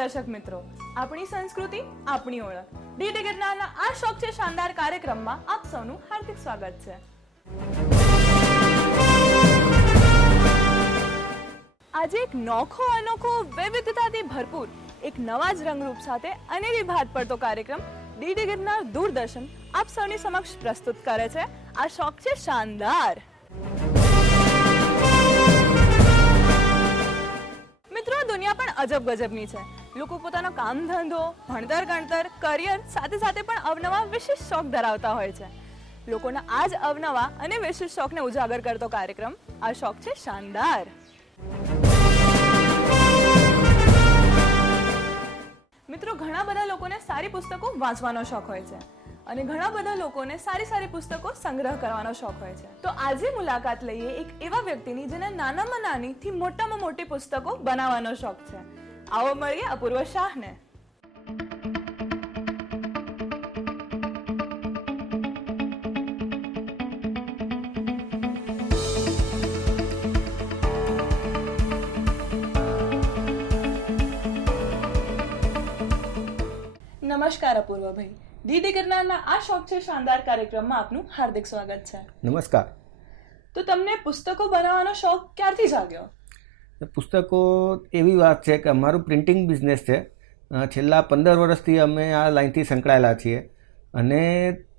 દર્શક મિત્રો, આપણી સંસ્કૃતિ આપણી ઓળખ ડીડી ગિરનારના આ શોખ છે શાનદાર કાર્યક્રમમાં આપ સૌનું હાર્દિક સ્વાગત છે. આજે એક નોખો અનોખો વૈવિધ્યતાથી ભરપૂર એક નવા જ રંગરૂપ સાથે અનેરી ભાત પડતો કાર્યક્રમ ડીડી ગિરનાર દૂરદર્શન આપ સૌની સમક્ષ પ્રસ્તુત કરે છે. આ શોખ છે શાનદાર. મિત્રો, દુનિયા પણ અજબ ગજબની છે. લોકો પોતાનો કામ ધંધો, ભણતર ગણતર, કરિયર સાથે સાથે પણ અવનવા વિશેષ શોખ ધરાવતા હોય છે. લોકોના આ જ અવનવા અને વિશેષ શોખને ઉજાગર કરતો કાર્યક્રમ આ શોખ છે શાનદાર. મિત્રો, ઘણા બધા લોકોને સારી પુસ્તકો વાંચવાનો શોખ હોય છે અને ઘણા બધા લોકોને સારી પુસ્તકો સંગ્રહ કરવાનો શોખ હોય છે. તો આજે મુલાકાત લઈએ એક એવા વ્યક્તિની જેને નાનામાં નાની થી મોટામાં મોટી પુસ્તકો બનાવવાનો શોખ છે. આવો મળીએ અપૂર્વ શાહને. નમસ્કાર અપૂર્વભાઈ, ડીડી ગિરનારના આ શોખ છે શાનદાર કાર્યક્રમમાં આપનું હાર્દિક સ્વાગત છે. નમસ્કાર. તો તમને પુસ્તકો બનાવવાનો શોખ ક્યારથી જાગ્યો? પુસ્તકો એવી વાત છે કે અમારું પ્રિન્ટિંગ બિઝનેસ છે. છેલ્લા 15 વર્ષથી અમે આ લાઈનથી સંકળાયેલા છીએ અને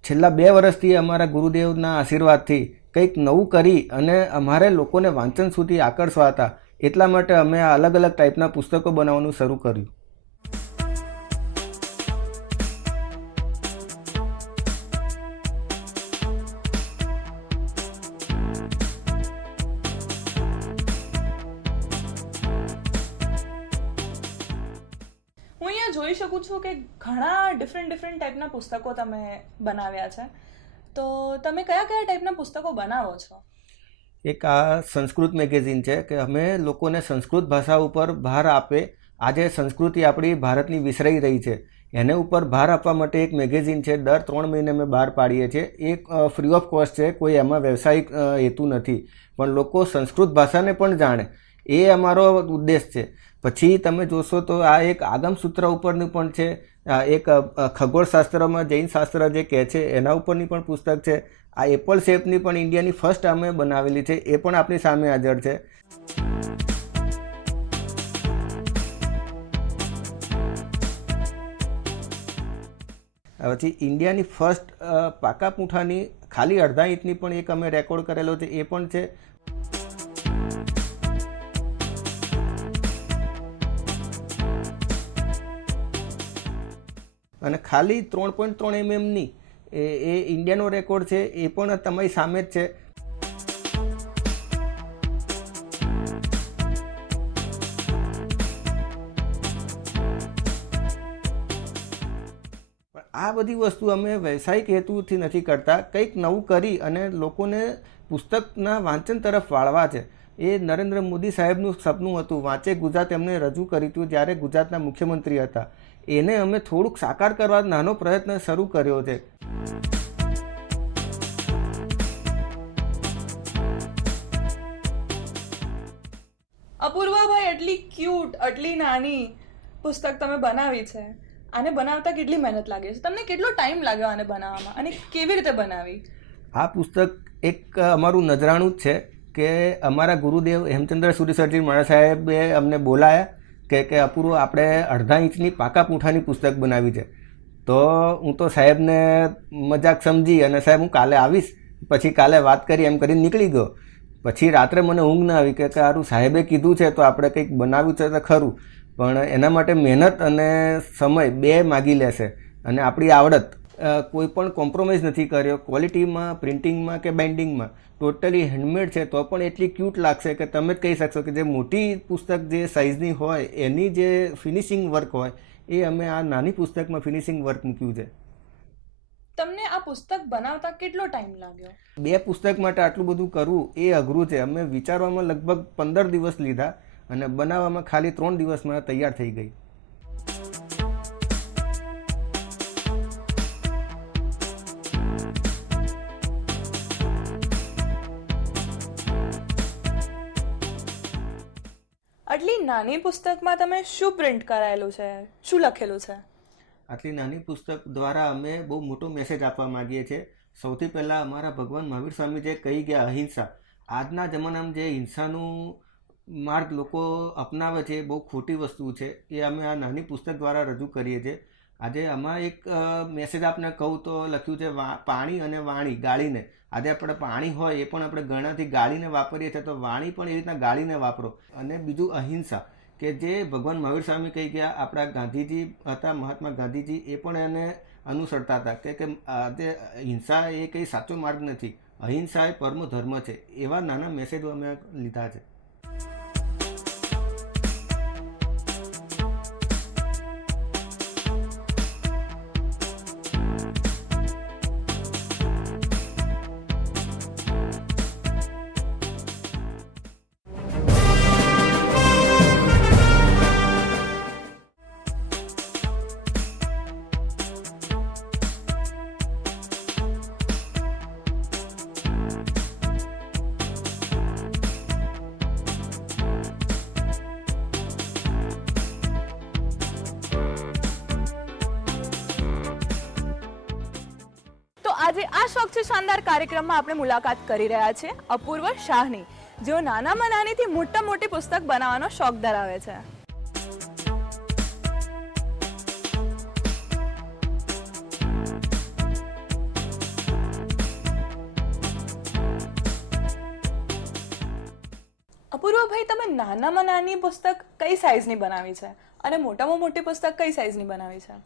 છેલ્લા 2 વર્ષથી અમારા ગુરુદેવના આશીર્વાદથી કંઈક નવું કરી અને અમારે લોકોને વાંચન સુધી આકર્ષવા હતા. એટલા માટે અમે આ અલગ અલગ ટાઈપના પુસ્તકો બનાવવાનું શરૂ કર્યું. જોઈ શકું છું કે ઘણા ડિફરન્ટ ટાઈપના પુસ્તકો તમે બનાવ્યા છે. તો તમે કયા ટાઈપના પુસ્તકો બનાવો છો? એક આ સંસ્કૃત મેગેઝિન છે કે અમે લોકોને સંસ્કૃત ભાષા ઉપર ભાર આપે. આજે સંસ્કૃતિ આપણી ભારતની વિસરાઈ રહી છે, એને ઉપર ભાર આપવા માટે એક મેગેઝિન છે. દર 3 મહિને અમે બહાર પાડીએ છીએ. એક ફ્રી ઓફ કોસ્ટ છે, કોઈ એમાં વ્યવસાયિક હેતુ નથી, પણ લોકો સંસ્કૃત ભાષાને પણ જાણે એ અમારો ઉદ્દેશ છે. પછી તમે જોશો તો આ એક આગમસૂત્ર ઉપરનું પણ છે. એક ખગોળશાસ્ત્રમાં જૈન શાસ્ત્ર જે કહે છે એના ઉપરની પણ પુસ્તક છે. આ એપલ શેપની પણ ઇન્ડિયાની ફર્સ્ટ અમે બનાવેલી છે, એ પણ આપણી સામે હાજર છે. પછી ઇન્ડિયાની ફર્સ્ટ પાકા પૂંઠાની ખાલી અડધા ઇંચની પણ એક અમે રેકોર્ડ કરેલો છે, એ પણ છે. અને ખાલી 3.3 mm એ ઇન્ડિયાનો રેકોર્ડ છે, એ પણ તમારી સામે જ છે. આ બધી વસ્તુ અમે વ્યવસાયિક હેતુથી નથી કરતા, કંઈક નવું કરી અને લોકોને પુસ્તકના વાંચન તરફ વાળવા છે. એ નરેન્દ્ર મોદી સાહેબનું સપનું હતું. વાંચે ગુજરાત એમને રજૂ કર્યું હતું જ્યારે ગુજરાતના મુખ્યમંત્રી હતા. એને અમે થોડુંક સાકાર કરવા નાનો પ્રયત્ન શરૂ કર્યો છે. અપૂર્વભાઈ, એટલી ક્યુટ, આટલી નાની પુસ્તક તમે બનાવી છે. આને બનાવતા કેટલી મહેનત લાગે છે? તમને કેટલો ટાઈમ લાગ્યો આને બનાવવામાં અને કેવી રીતે બનાવી? આ પુસ્તક એક અમારું નજરાણું જ છે કે અમારા ગુરુદેવ હેમચંદ્ર સુરીસરજી મહારાજ સાહેબે અમને બોલાયા કે અપૂર્વ આપણે અડધા ઇંચની પાકા પૂંઠાની પુસ્તક બનાવી છે. તો હું તો સાહેબને મજાક સમજી અને સાહેબ હું કાલે આવીશ, પછી કાલે વાત કરી એમ કરીને નીકળી ગયો. પછી રાત્રે મને ઊંઘ ના આવી કે સારું સાહેબે કીધું છે તો આપણે કંઈક બનાવ્યું છે તો ખરું, પણ એના માટે મહેનત અને સમય 2 માગી લેશે. અને આપણી આવડત કોઈ પણ કોમ્પ્રોમાઇઝ નથી કર્યો ક્વોલિટીમાં, પ્રિન્ટિંગમાં કે બાઇન્ડિંગમાં. ટોટલી હેન્ડમેડ છે તો પણ એટલી ક્યુટ લાગશે કે તમે જ કહી શકશો કે જે મોટી પુસ્તક જે સાઇઝની હોય એની જે ફિનિશિંગ વર્ક હોય એ અમે આ નાની પુસ્તકમાં ફિનિશિંગ વર્ક મૂક્યું છે. તમને આ પુસ્તક બનાવતા કેટલો ટાઈમ લાગ્યો? 2 પુસ્તક માટે આટલું બધું કરવું એ અઘરું છે. અમે વિચારવામાં લગભગ 15 દિવસ લીધા અને બનાવવામાં ખાલી 3 દિવસમાં તૈયાર થઈ ગઈ. આટલી નાની પુસ્તકમાં તમે શું પ્રિન્ટ કરાયેલું છે, શું લખેલું છે? આટલી નાની પુસ્તક દ્વારા અમે બહુ મોટો મેસેજ આપવા માંગીએ છીએ. સૌથી પહેલાં અમારા ભગવાન મહાવીર સ્વામી જે કહી ગયા અહિંસા, આજના જમાનામાં જે હિંસાનું માર્ગ લોકો અપનાવે છે એ બહુ ખોટી વસ્તુ છે. એ અમે આ નાની પુસ્તક દ્વારા રજૂ કરીએ છીએ. આજે આમાં એક મેસેજ આપને કહું તો લખ્યું છે પાણી અને વાણી ગાળીને. આજે આપણે પાણી હોય એ પણ આપણે ગણાથી ગાળીને વાપરીએ છીએ, તો વાણી પણ એ રીતના ગાળીને વાપરો. અને બીજું અહિંસા, કે જે ભગવાન મહાવીર સ્વામી કહી ગયા, આપણા ગાંધીજી હતા, મહાત્મા ગાંધીજી, એ પણ એને અનુસરતા હતા કે આજે હિંસા એ કંઈ સાચો માર્ગ નથી, અહિંસા એ પરમો ધર્મ છે. એવા નાના મેસેજો અમે લીધા છે. આજે આ શોખ છે શાનદાર કાર્યક્રમમાં આપણે મુલાકાત કરી રહ્યા છીએ અપૂર્વ શાહની, જેઓ નાનામાં નાનીથી મોટા મોટી પુસ્તક બનાવવાનો શોખ ધરાવે છે. અપૂર્વભાઈ, તમે નાનામાં નાની પુસ્તક કઈ સાઈઝની બનાવી છે અને મોટામાં મોટી પુસ્તક કઈ સાઈઝની બનાવી છે?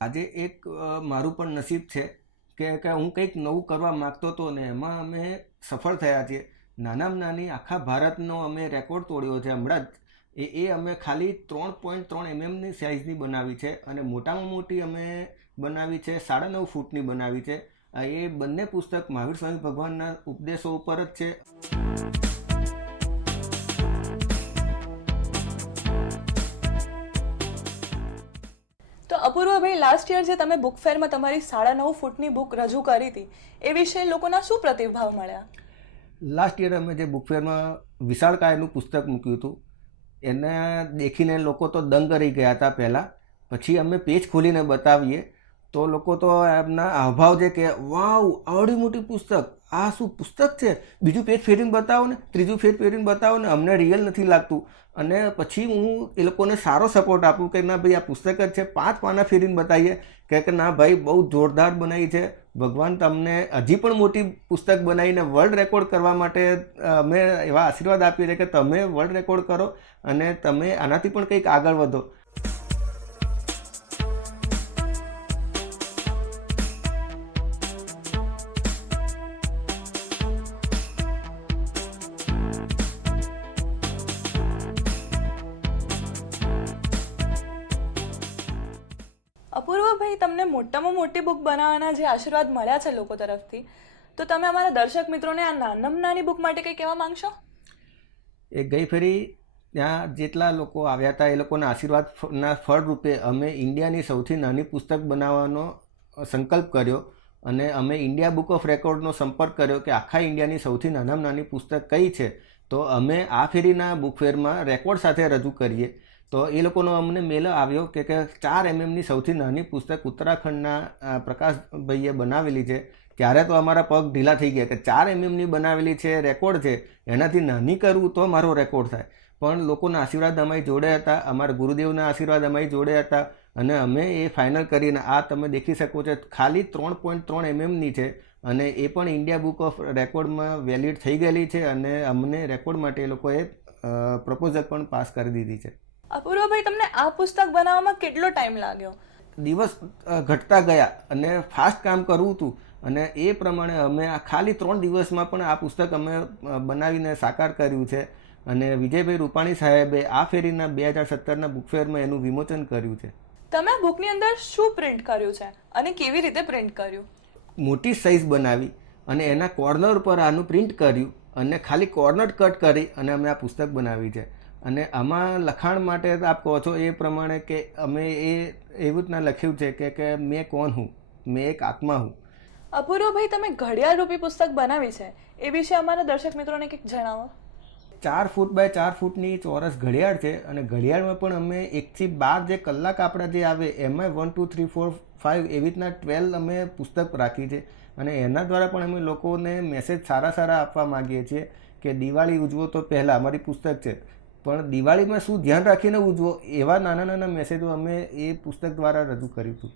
આજે એક મારું પણ નસીબ છે કે હું કંઈક નવું કરવા માગતો હતો ને એમાં અમે સફળ થયા છીએ. નાનામાં નાની આખા ભારતનો અમે રેકોર્ડ તોડ્યો છે હમણાં જ. એ અમે ખાલી 3.3 mm સાઇઝની બનાવી છે અને મોટામાં મોટી અમે બનાવી છે 9.5 ફૂટની બનાવી છે. એ બંને પુસ્તક મહાવીર સ્વામી ભગવાનના ઉપદેશો ઉપર જ છે. તો અપૂર્વભાઈ, લાસ્ટ યર જે તમે બુક ફેરમાં તમારી 9.5 ફૂટની બુક રજૂ કરી હતી, એ વિશે લોકોના શું પ્રતિભાવ મળ્યા? લાસ્ટ યર અમે જે બુક ફેરમાં વિશાળકાયનું પુસ્તક મૂક્યું હતું, એને દેખીને લોકો તો દંગ રહી ગયા હતા પહેલાં. પછી અમે પેજ ખોલીને બતાવીએ તો લોકો તો એમના હાવભાવ છે કે વાવ, આવડી મોટી પુસ્તક, આ શું પુસ્તક છે, બીજું પેજ ફેરીને બતાવો ને, ત્રીજું પેજ ફેરીને બતાવો ને, અમને રિયલ નથી લાગતું. અને પછી હું એ લોકોને સારો સપોર્ટ આપું કે ના ભાઈ આ પુસ્તક જ છે, 5 પાના ફેરીને બતાવીએ કે ના ભાઈ બહુ જોરદાર બનાવી છે, ભગવાન તમને હજી પણ મોટી પુસ્તક બનાવીને વર્લ્ડ રેકોર્ડ કરવા માટે અમે એવા આશીર્વાદ આપીએ છીએ કે તમે વર્લ્ડ રેકોર્ડ કરો અને તમે આનાથી પણ કંઈક આગળ વધો. અપૂર્વભાઈ, તમને મોટામાં મોટી બુક બનાવવાના જે આશીર્વાદ મળ્યા છે લોકો તરફથી, તો તમે અમારા દર્શક મિત્રોને આ નાનામાં નાની બુક માટે કંઈ કહેવા માંગશો? એ ગઈ ફેરી ત્યાં જેટલા લોકો આવ્યા હતા એ લોકોના આશીર્વાદના ફળ રૂપે અમે ઇન્ડિયાની સૌથી નાની પુસ્તક બનાવવાનો સંકલ્પ કર્યો અને અમે ઇન્ડિયા બુક ઓફ રેકોર્ડનો સંપર્ક કર્યો કે આખા ઇન્ડિયાની સૌથી નાનામાં નાની પુસ્તક કઈ છે. તો અમે આ ફેરીના બુક ફેરમાં રેકોર્ડ સાથે રજૂ કરીએ. તો એ લોકોનો અમને મેલ આવ્યો કે 4 mmની સૌથી નાની પુસ્તક ઉત્તરાખંડના પ્રકાશભાઈએ બનાવેલી છે. ત્યારે તો અમારા પગ ઢીલા થઈ ગયા કે 4 mmની બનાવેલી છે, રેકોર્ડ છે, એનાથી નાની કરવું તો મારો રેકોર્ડ થાય. પણ લોકોના આશીર્વાદ અમારી જોડે હતા, અમારા ગુરુદેવના આશીર્વાદ અમારી જોડે હતા અને અમે એ ફાઇનલ કરીને આ તમે દેખી શકો છો ખાલી 3.3 mmની છે અને એ પણ ઇન્ડિયા બુક ઓફ રેકોર્ડમાં વેલિડ થઈ ગયેલી છે અને અમને રેકોર્ડ માટે એ લોકોએ પ્રપોઝલ પણ પાસ કરી દીધી છે. અપૂર્વભાઈ, તમને આ પુસ્તક બનાવવામાં કેટલો ટાઈમ લાગ્યો? દિવસ ઘટતા ગયા અને ફાસ્ટ કામ કરવું હતું અને એ પ્રમાણે અમે આ ખાલી 3 દિવસમાં પણ આ પુસ્તક અમે બનાવીને સાકાર કર્યું છે અને વિજયભાઈ રૂપાણી સાહેબે આ ફેરીના 2017ના બુક ફેરમાં એનું વિમોચન કર્યું છે. તમે આ બુકની અંદર શું પ્રિન્ટ કર્યું છે અને કેવી રીતે પ્રિન્ટ કર્યું? મોટી સાઇઝ બનાવી અને એના કોર્નર પર આનું પ્રિન્ટ કર્યું અને ખાલી કોર્નર કટ કરી અને અમે આ પુસ્તક બનાવી છે. અને આમાં લખાણ માટે આપ કહો છો એ પ્રમાણે કે અમે એવું રીતના લખ્યું છે કે મેં કોણ હું, મેં એક આત્મા હું. અપૂર્વભાઈ, તમે ઘડિયાળ રૂપી પુસ્તક બનાવી છે, એ વિશે અમારા દર્શક મિત્રોને કંઈક જણાવો. 4 ફૂટ બાય 4 ફૂટની ચોરસ ઘડિયાળ છે અને ઘડિયાળમાં પણ અમે 1 થી 12 જે કલાક આપણા જે આવે એમાં 1 2 3 4 5 એવી રીતના 12 અમે પુસ્તક રાખી છે અને એના દ્વારા પણ અમે લોકોને મેસેજ સારા આપવા માંગીએ છીએ કે દિવાળી ઉજવો તો પહેલાં અમારી પુસ્તક છે, પણ દિવાળીમાં શું ધ્યાન રાખીને ઉજવો એવા નાના મેસેજો અમે એ પુસ્તક દ્વારા રજૂ કર્યું હતું.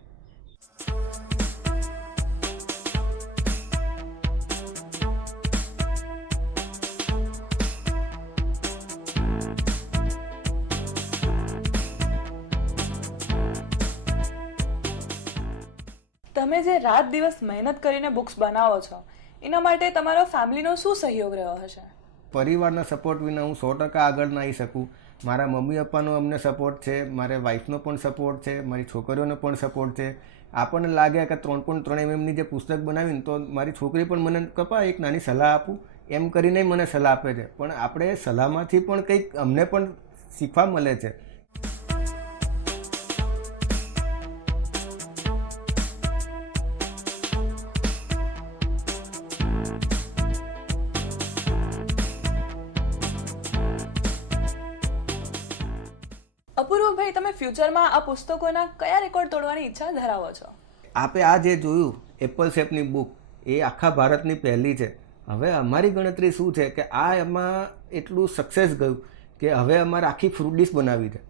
તમે જે રાત દિવસ મહેનત કરીને બુક્સ બનાવો છો એના માટે તમારો ફેમિલીનો શું સહયોગ રહ્યો હશે? પરિવારના સપોર્ટ વિના હું 100% આગળ ના આવી શકું. મારા મમ્મી પપ્પાનો અમને સપોર્ટ છે, મારે વાઈફનો પણ સપોર્ટ છે, મારી છોકરીઓનો પણ સપોર્ટ છે. આપણને લાગે કે 3.3 mm જે પુસ્તક બનાવીને તો મારી છોકરી પણ મને કપા એક નાની સલાહ આપું એમ કરીને મને સલાહ આપે છે, પણ આપણે સલાહમાંથી પણ કંઈક અમને પણ શીખવા મળે છે. અપૂર્વભાઈ, તમે ફ્યુચરમાં આ પુસ્તકોના કયા રેકોર્ડ તોડવાની ઈચ્છા ધરાવો છો? આપે આ જે જોયું એપલ શેપની બુક એ આખા ભારતની પહેલી છે. હવે અમારી ગણતરી શું છે કે આ એમાં એટલું સક્સેસ ગયું કે હવે અમારે આખી ફ્રૂટ ડીશ બનાવી છે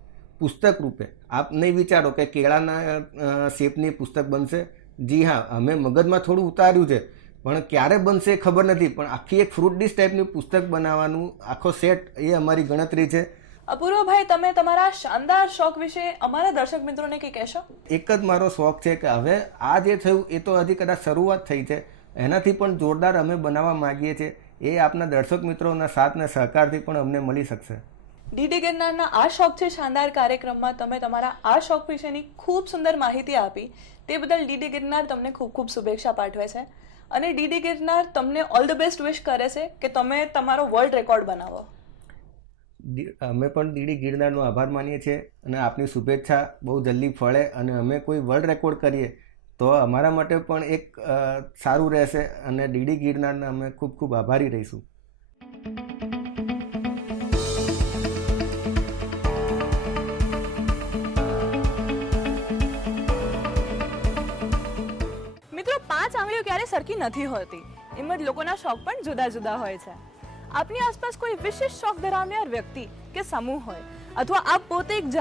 પુસ્તક રૂપે. આપ નહીં વિચારો કે કેળાના શેપની પુસ્તક બનશે. જી હા, અમે મગજમાં થોડું ઉતાર્યું છે, પણ ક્યારે બનશે ખબર નથી, પણ આખી એક ફ્રૂટ ડીશ ટાઈપની પુસ્તક બનાવવાનું આખો સેટ એ અમારી ગણતરી છે. અપૂર્વભાઈ, તમે તમારા શાનદાર શોખ વિશે અમારા દર્શક મિત્રોને કંઈ કહેશો? એક જ મારો શોખ છે કે હવે આ જે થયું એ તો હજી કદાચ શરૂઆત થઈ છે, એનાથી પણ જોરદાર અમે બનાવવા માંગીએ છીએ. એ આપના દર્શક મિત્રોના સાથ ને સહકારથી પણ અમને મળી શકશે. ડીડી ગિરનારના આ શોખ છે શાનદાર કાર્યક્રમમાં તમે તમારા આ શોખ વિશેની ખૂબ સુંદર માહિતી આપી તે બદલ ડીડી ગિરનાર તમને ખૂબ શુભેચ્છા પાઠવે છે અને ડીડી ગિરનાર તમને ઓલ ધ બેસ્ટ વિશ કરે છે કે તમે તમારો વર્લ્ડ રેકોર્ડ બનાવો. અમે પણ ડીડી ગિરનારનો આભાર માનીએ છીએ અને આપની શુભેચ્છા બહુ જલ્દી ફળે અને અમે કોઈ વર્લ્ડ રેકોર્ડ કરીએ તો અમારા માટે પણ એક સારું રહેશે અને ડીડી ગિરનારના અમે ખૂબ આભારી રહીશું. મિત્રો, 5 આંગળીઓ ક્યારે સરખી નથી હોતી, એમ જ લોકોના શોખ પણ જુદા જુદા હોય છે. આપની આસપાસ કોઈ વિશિષ્ટ શોખ ધરાવનાર વ્યક્તિ કે સમૂહ હોય અથવા આપ પોતે એક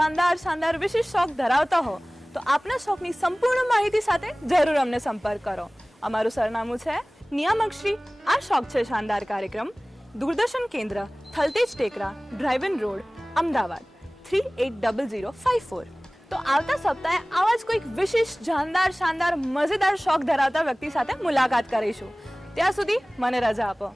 શાનદાર વિશિષ્ટ શોખ ધરાવતા હો તો આપના શોખની સંપૂર્ણ માહિતી સાથે જરૂર અમને સંપર્ક કરો. અમારું સરનામું છે નિયામક શ્રી આ શોખ છે શાનદાર કાર્યક્રમ, દૂરદર્શન કેન્દ્ર, થલતેજ ટેકરા, ડ્રાઇવિંગ રોડ, અમદાવાદ 380054. તો આવતા સપ્તાહે આવા જ કોઈક વિશિષ્ટ શાનદાર મજેદાર શોખ ધરાવતા વ્યક્તિ સાથે મુલાકાત કરીશું. ત્યાં સુધી મને રજા આપો.